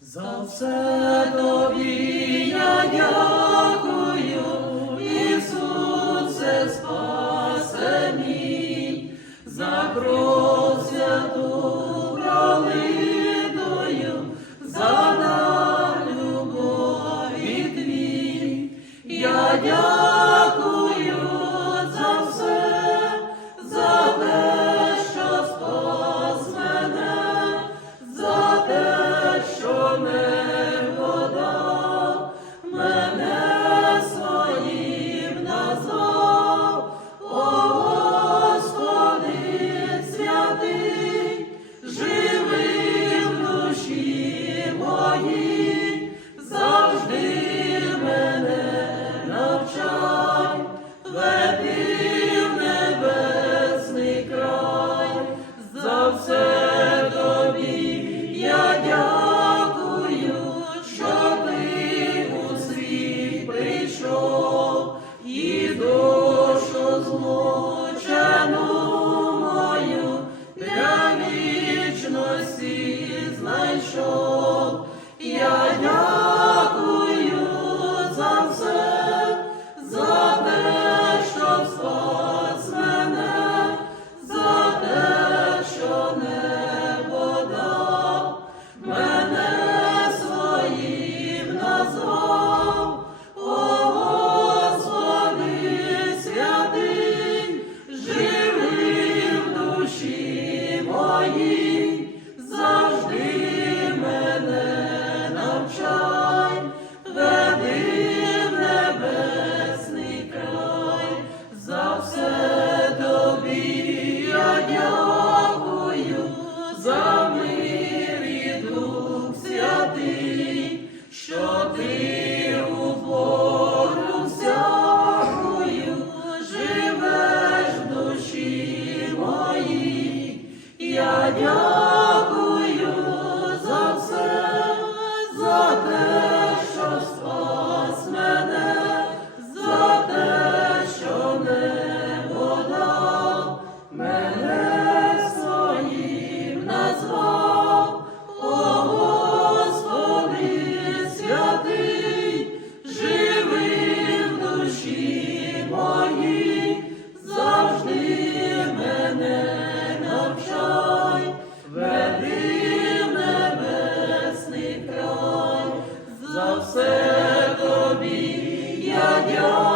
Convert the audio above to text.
За все тобі я дякую, Ісусе, спасе мій, за кров святу пролитою, за на любові твій. Я дякую. Oh. все тобі, я дякую.